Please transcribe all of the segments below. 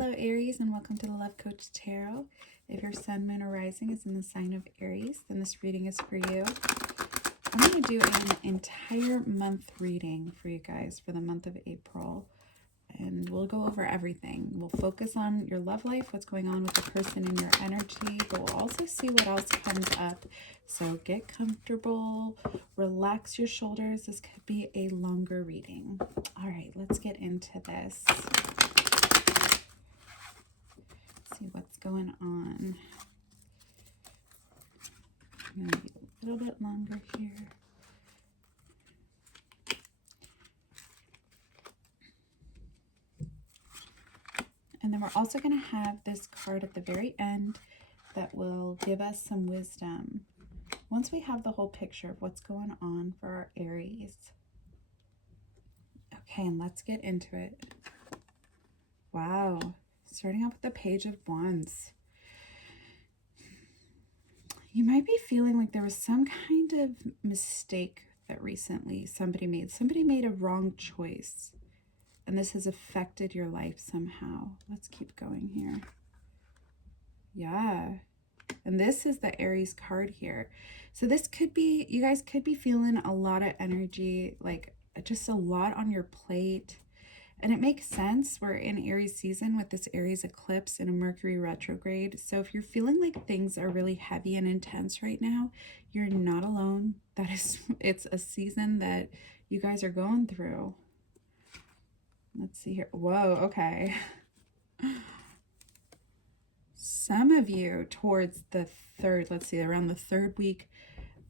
Hello Aries, and welcome to the Love Coach Tarot. If your sun, moon, or rising is in the sign of Aries, then this reading is for you. I'm going to do an entire month reading for you guys for the month of April, and we'll go over everything. We'll focus on your love life, what's going on with the person in your energy, but we'll also see what else comes up. So get comfortable, relax your shoulders. This could be a longer reading. All right, let's get into this. See what's going on. I'm going to be a little bit longer here. And then we're also going to have this card at the very end that will give us some wisdom once we have the whole picture of what's going on for our Aries. Okay, and let's get into it. Wow. Starting off with the Page of Wands. You might be feeling like there was some kind of mistake that recently somebody made. Somebody made a wrong choice, and this has affected your life somehow. Let's keep going here. Yeah. And this is the Aries card here. So this could be, you guys could be feeling a lot of energy, like just a lot on your plate. And it makes sense. We're in Aries season with this Aries eclipse and a Mercury retrograde. So if you're feeling like things are really heavy and intense right now, you're not alone. It's a season that you guys are going through. Let's see here. Whoa, okay. Some of you towards the around the third week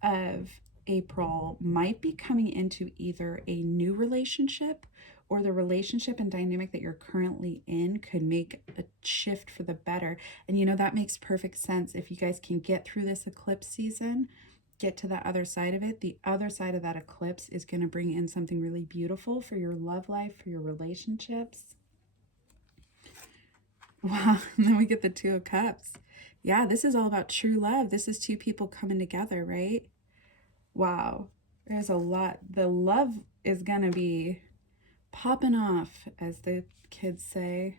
of April might be coming into either a new relationship, or the relationship and dynamic that you're currently in could make a shift for the better. And you know, that makes perfect sense. If you guys can get through this eclipse season, get to the other side of it, the other side of that eclipse is going to bring in something really beautiful for your love life, for your relationships. Wow, and then we get the Two of Cups. Yeah, this is all about true love. This is two people coming together, right? Wow, there's a lot. The love is going to be popping off, as the kids say,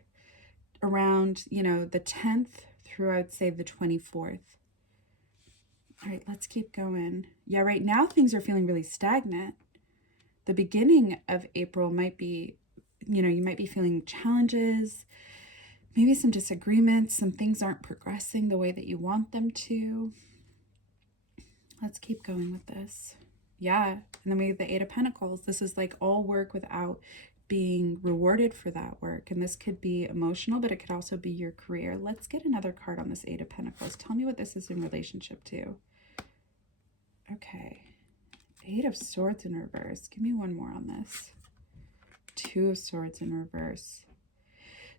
around, you know, the 10th through, I'd say, the 24th. All right, let's keep going. Yeah, right now things are feeling really stagnant. The beginning of April might be, you know, you might be feeling challenges, maybe some disagreements, some things aren't progressing the way that you want them to. Let's keep going with this. Yeah, and then we have the Eight of Pentacles. This is like all work without being rewarded for that work. And this could be emotional, but it could also be your career. Let's get another card on this Eight of Pentacles. Tell me what this is in relationship to. Okay. Eight of Swords in reverse. Give me one more on this. Two of Swords in reverse.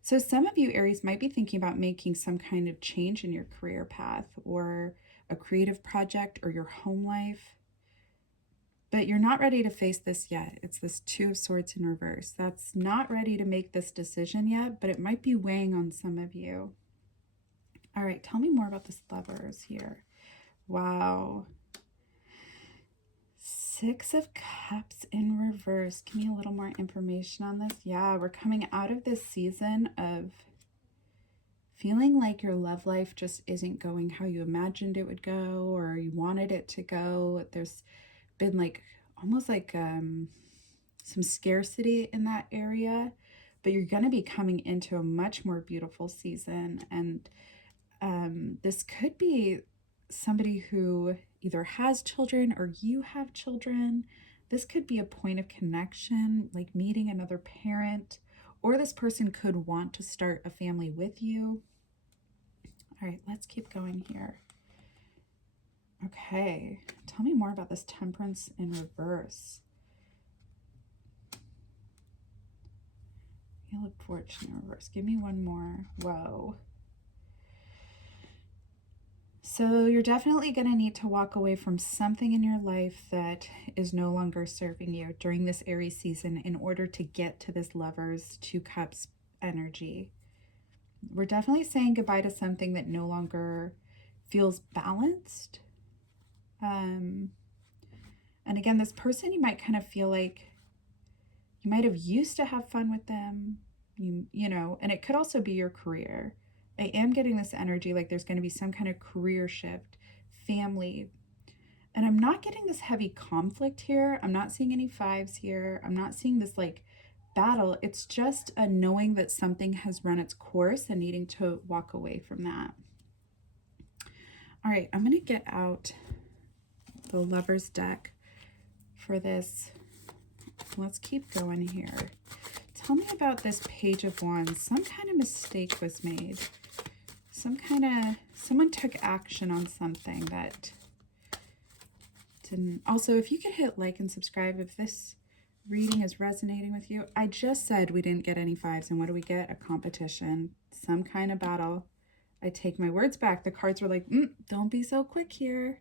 So some of you, Aries, might be thinking about making some kind of change in your career path, or a creative project, or your home life. But you're not ready to face this yet. It's this Two of Swords in reverse. That's not ready to make this decision yet, but it might be weighing on some of you. All right, tell me more about this Lovers here. Wow. Six of Cups in reverse. Give me a little more information on this. Yeah, we're coming out of this season of feeling like your love life just isn't going how you imagined it would go, or you wanted it to go. There's been like almost like some scarcity in that area, but you're going to be coming into a much more beautiful season. And this could be somebody who either has children or you have children. This could be a point of connection, like meeting another parent, or this person could want to start a family with you. All right, let's keep going here. Okay, tell me more about this Temperance in reverse. Wheel of Fortune in reverse. Give me one more. Whoa. So you're definitely going to need to walk away from something in your life that is no longer serving you during this Aries season in order to get to this Lovers, Two Cups energy. We're definitely saying goodbye to something that no longer feels balanced. And again, this person, you might kind of feel like you might have used to have fun with them. You know, and it could also be your career. I am getting this energy like there's going to be some kind of career shift, family. And I'm not getting this heavy conflict here. I'm not seeing any fives here. I'm not seeing this like battle. It's just a knowing that something has run its course and needing to walk away from that. All right, I'm going to get out the Lover's deck for this. Let's keep going here. Tell me about this Page of Wands. Some kind of mistake was made. Someone took action on something that didn't. Also, if you could hit like and subscribe if this reading is resonating with you. I just said we didn't get any fives, and what do we get? A competition, some kind of battle. I take my words back. The cards were like, don't be so quick here.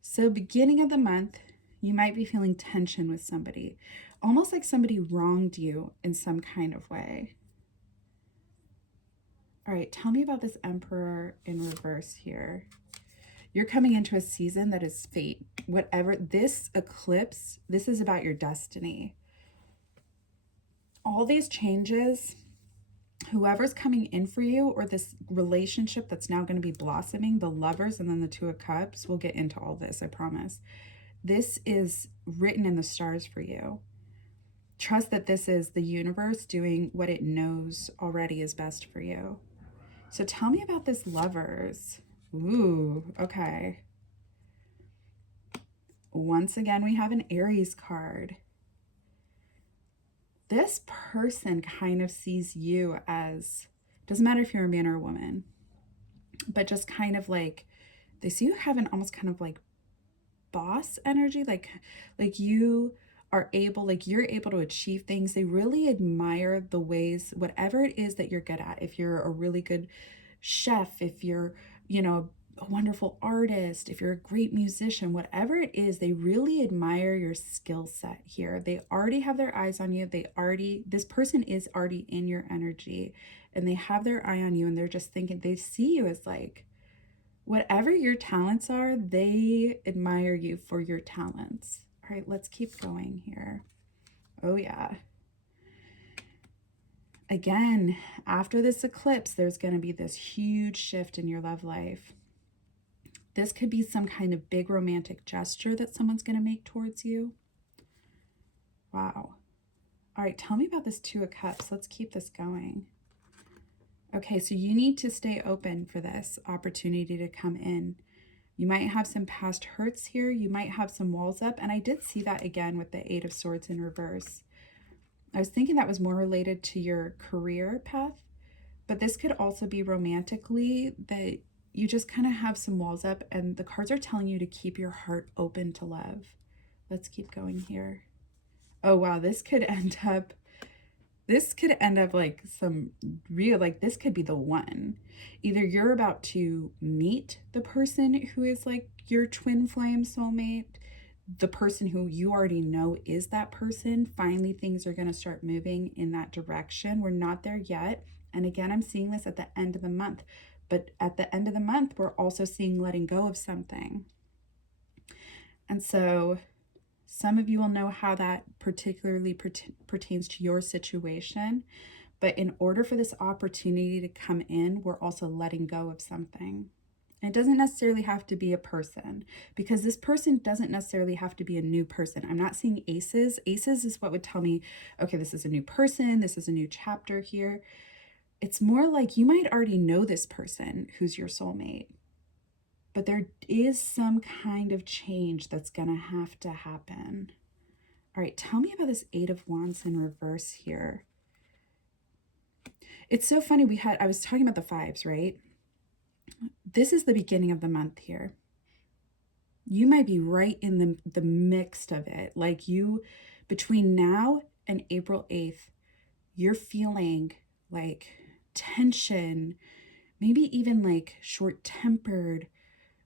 So beginning of the month, you might be feeling tension with somebody, almost like somebody wronged you in some kind of way. All right, tell me about this Emperor in reverse here. You're coming into a season that is fate. Whatever, this eclipse, this is about your destiny. All these changes, whoever's coming in for you, or this relationship that's now going to be blossoming, the Lovers and then the Two of Cups, we'll get into all this, I promise. This is written in the stars for you. Trust that this is the universe doing what it knows already is best for you. So tell me about this Lovers. Ooh, okay. Once again, we have an Aries card. This person kind of sees you as, doesn't matter if you're a man or a woman, but just kind of like, they see you having almost kind of like boss energy, like you are able, like you're able to achieve things. They really admire the ways, whatever it is that you're good at. If you're a really good chef, if you're, you know, a wonderful artist, if you're a great musician, whatever it is, they really admire your skill set here. They already have their eyes on you. This person is already in your energy, and they have their eye on you, and they're just thinking, they see you as like, whatever your talents are, they admire you for your talents. All right, let's keep going here. Oh yeah. Again, after this eclipse, there's going to be this huge shift in your love life. This could be some kind of big romantic gesture that someone's going to make towards you. Wow. All right, tell me about this Two of Cups. Let's keep this going. Okay, so you need to stay open for this opportunity to come in. You might have some past hurts here. You might have some walls up. And I did see that again with the Eight of Swords in reverse. I was thinking that was more related to your career path, but this could also be romantically, that you just kind of have some walls up, and the cards are telling you to keep your heart open to love. Let's keep going here. Oh, wow. This could end up like some real, like this could be the one. Either you're about to meet the person who is like your twin flame soulmate, the person who you already know is that person. Finally, things are going to start moving in that direction. We're not there yet. And again, I'm seeing this at the end of the month. But at the end of the month, we're also seeing letting go of something. And so some of you will know how that particularly pertains to your situation. But in order for this opportunity to come in, we're also letting go of something. It doesn't necessarily have to be a person, because this person doesn't necessarily have to be a new person. I'm not seeing aces. Aces is what would tell me, okay, this is a new person. This is a new chapter here. It's more like you might already know this person who's your soulmate, but there is some kind of change that's going to have to happen. All right, tell me about this Eight of Wands in reverse here. It's so funny. I was talking about the fives, right? This is the beginning of the month here. You might be right in the mix of it. Like between now and April 8th, you're feeling like tension, maybe even like short-tempered.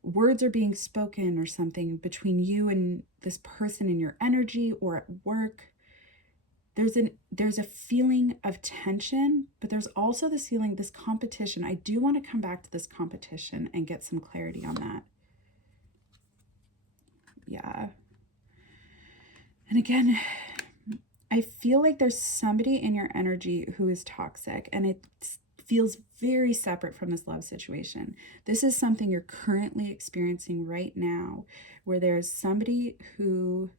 Words are being spoken or something between you and this person in your energy or at work. There's a feeling of tension, but there's also this feeling, this competition. I do want to come back to this competition and get some clarity on that. Yeah. And again, I feel like there's somebody in your energy who is toxic, and it feels very separate from this love situation. This is something you're currently experiencing right now, where there's somebody who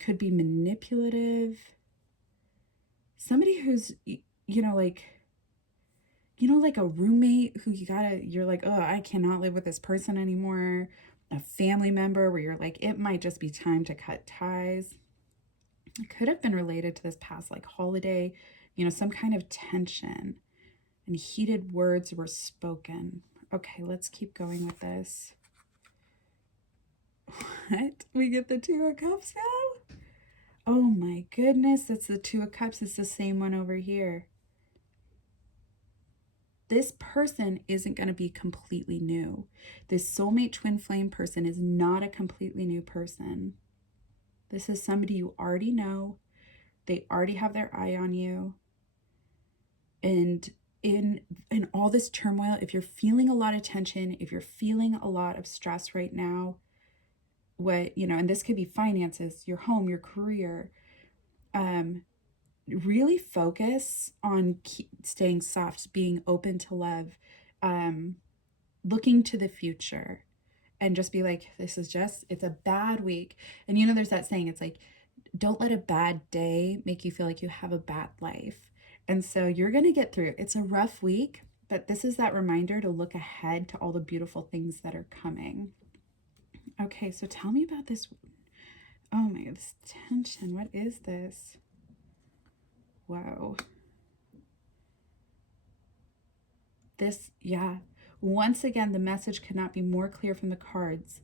could be manipulative, somebody who's, like a roommate who you're like, oh, I cannot live with this person anymore. A family member where you're like, it might just be time to cut ties. It could have been related to this past like holiday, some kind of tension and heated words were spoken. Okay, let's keep going with this. What? We get the Two of Cups now? Oh my goodness, that's the Two of Cups. It's the same one over here. This person isn't going to be completely new. This soulmate twin flame person is not a completely new person. This is somebody you already know. They already have their eye on you. And in all this turmoil, if you're feeling a lot of tension, if you're feeling a lot of stress right now, and this could be finances, your home, your career, really focus on staying soft, being open to love, looking to the future, and just be like, it's a bad week. And there's that saying, it's like, don't let a bad day make you feel like you have a bad life. And so you're going to get through. It's a rough week, but this is that reminder to look ahead to all the beautiful things that are coming. Okay, so tell me about this. Oh my God, this tension. What is this? Whoa. Once again, the message could not be more clear from the cards.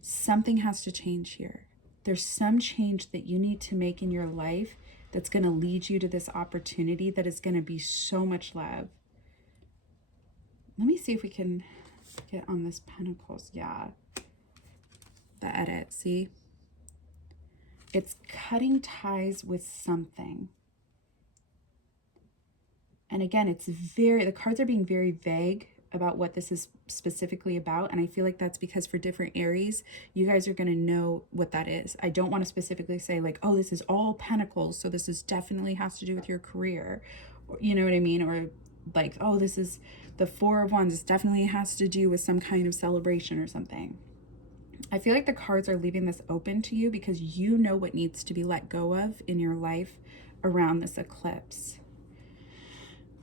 Something has to change here. There's some change that you need to make in your life that's going to lead you to this opportunity that is going to be so much love. Let me see if we can get on this Pentacles. Yeah. The edit, see? It's cutting ties with something. And again, the cards are being very vague about what this is specifically about. And I feel like that's because for different Aries, you guys are going to know what that is. I don't want to specifically say like, oh, this is all Pentacles, so this is definitely has to do with your career. You know what I mean? Or like, oh, this is the Four of Wands. This definitely has to do with some kind of celebration or something. I feel like the cards are leaving this open to you because you know what needs to be let go of in your life around this eclipse.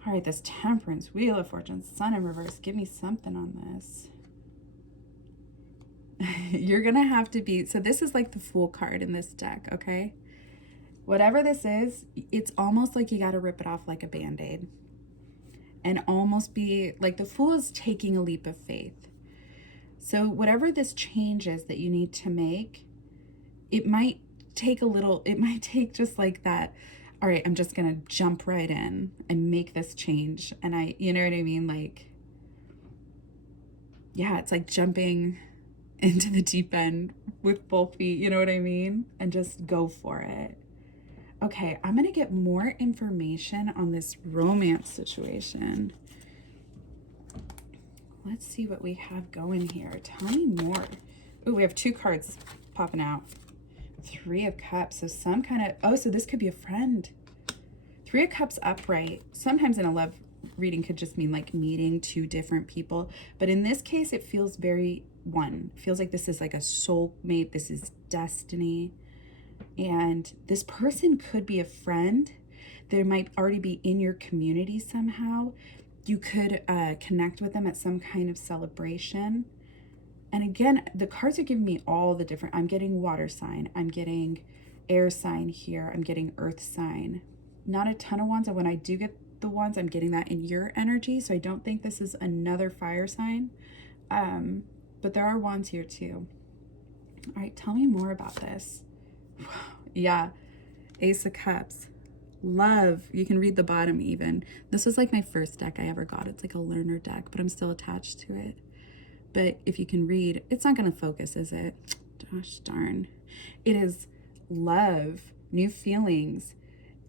All right, this Temperance, Wheel of Fortune, Sun in reverse. Give me something on this. You're going to have to be... So this is like the Fool card in this deck, okay? Whatever this is, it's almost like you got to rip it off like a Band-Aid. And almost be... Like the Fool is taking a leap of faith. So whatever this change is that you need to make, it might take just like that... All right, I'm just going to jump right in and make this change. And you know what I mean? Like, yeah, it's like jumping into the deep end with both feet, you know what I mean? And just go for it. Okay, I'm going to get more information on this romance situation. Let's see what we have going here. Tell me more. Ooh, we have two cards popping out. Three of Cups. So some kind of... so this could be a friend. Three of Cups upright. Sometimes in a love reading could just mean like meeting two different people. But in this case, it feels very one. It feels like this is like a soulmate. This is destiny. And this person could be a friend. They might already be in your community somehow. You could connect with them at some kind of celebration. And again, the cards are giving me all the different... I'm getting water sign. I'm getting air sign here. I'm getting earth sign. Not a ton of wands. And when I do get the wands, I'm getting that in your energy. So I don't think this is another fire sign. But there are wands here too. All right, tell me more about this. Yeah, Ace of Cups. Love. You can read the bottom even. This was like my first deck I ever got. It's like a learner deck, but I'm still attached to it. But if you can read, it's not going to focus, is it? Gosh darn. It is love, new feelings,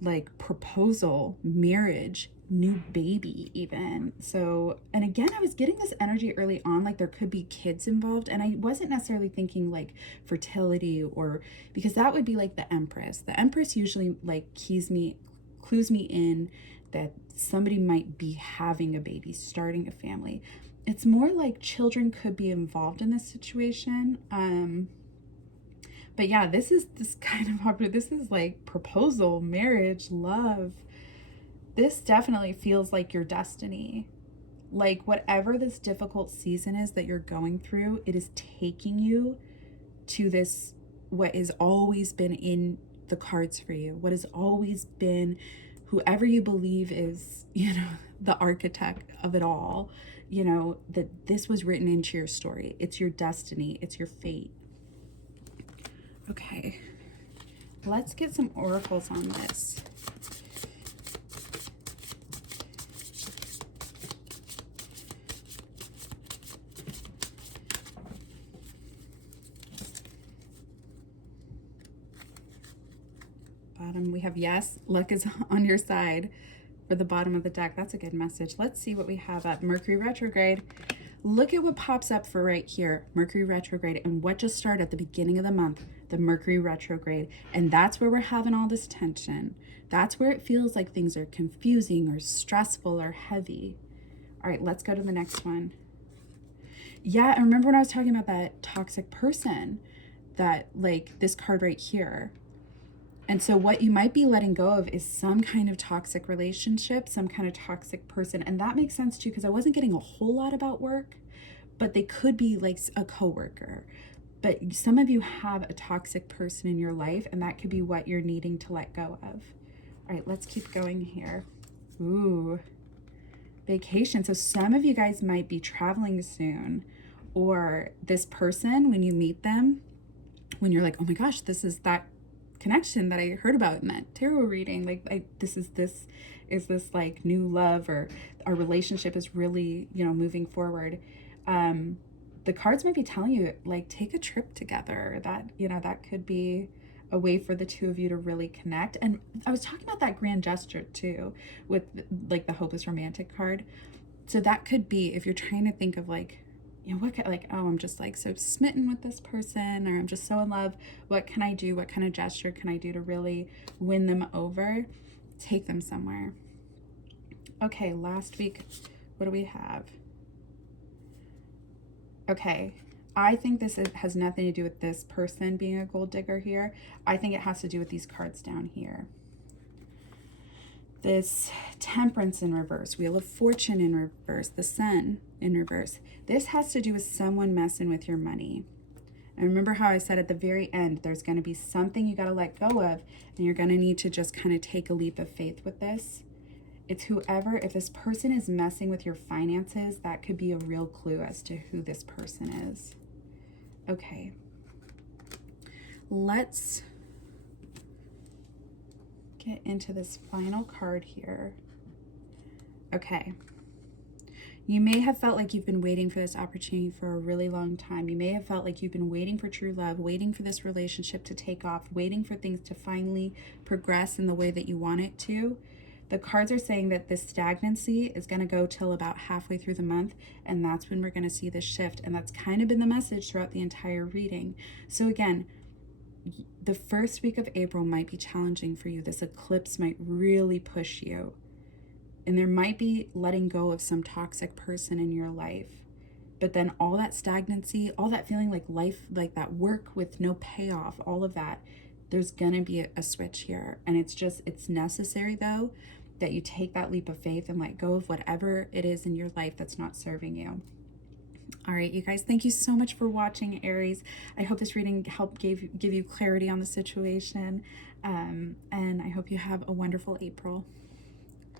like proposal, marriage, new baby even. So, and again, I was getting this energy early on, like there could be kids involved, and I wasn't necessarily thinking like fertility, or because that would be like the Empress. The Empress usually like clues me in that somebody might be having a baby, starting a family. It's more like children could be involved in this situation. But yeah, this is this kind of, this is like proposal, marriage, love. This definitely feels like your destiny. Like whatever this difficult season is that you're going through, it is taking you to this, what has always been in the cards for you, what has always been, whoever you believe is, the architect of it all, that this was written into your story. It's your destiny, it's your fate. Okay, let's get some oracles on this. Bottom, we have yes, luck is on your side for the bottom of the deck. That's a good message. Let's see what we have up. Mercury retrograde. Look at what pops up for right here. Mercury retrograde, and what just started at the beginning of the month, the Mercury retrograde. And that's where we're having all this tension. That's where it feels like things are confusing or stressful or heavy. All right, let's go to the next one. Yeah, I remember when I was talking about that toxic person, that like this card right here. And so what you might be letting go of is some kind of toxic relationship, some kind of toxic person. And that makes sense too, because I wasn't getting a whole lot about work, but they could be like a coworker. But some of you have a toxic person in your life, and that could be what you're needing to let go of. All right, let's keep going here. Ooh, vacation. So some of you guys might be traveling soon, or this person, when you meet them, when you're like, oh my gosh, this is that connection that I heard about in that tarot reading, like this is this like new love, or our relationship is really moving forward. The cards might be telling you like take a trip together. That that could be a way for the two of you to really connect. And I was talking about that grand gesture too, with like the hopeless romantic card. So that could be, if you're trying to think of like, what could, like, oh, I'm just like so smitten with this person, or I'm just so in love. What can I do? What kind of gesture can I do to really win them over? Take them somewhere. Okay, last week, what do we have? Okay, I think this has nothing to do with this person being a gold digger here. I think it has to do with these cards down here. This Temperance in reverse, Wheel of Fortune in reverse, the Sun in reverse. This has to do with someone messing with your money. And remember how I said at the very end, there's going to be something you got to let go of, and you're going to need to just kind of take a leap of faith with this. It's whoever, if this person is messing with your finances, that could be a real clue as to who this person is. Okay. Let's get into this final card here. Okay. You may have felt like you've been waiting for this opportunity for a really long time. You may have felt like you've been waiting for true love, waiting for this relationship to take off, waiting for things to finally progress in the way that you want it to. The cards are saying that this stagnancy is going to go till about halfway through the month, and that's when we're going to see this shift. And that's kind of been the message throughout the entire reading. So again, the first week of April might be challenging for you. This eclipse might really push you. And there might be letting go of some toxic person in your life. But then all that stagnancy, all that feeling like life, like that work with no payoff, all of that, there's going to be a switch here. And it's necessary though, that you take that leap of faith and let go of whatever it is in your life that's not serving you. All right, you guys, thank you so much for watching, Aries. I hope this reading helped give you clarity on the situation. And I hope you have a wonderful April.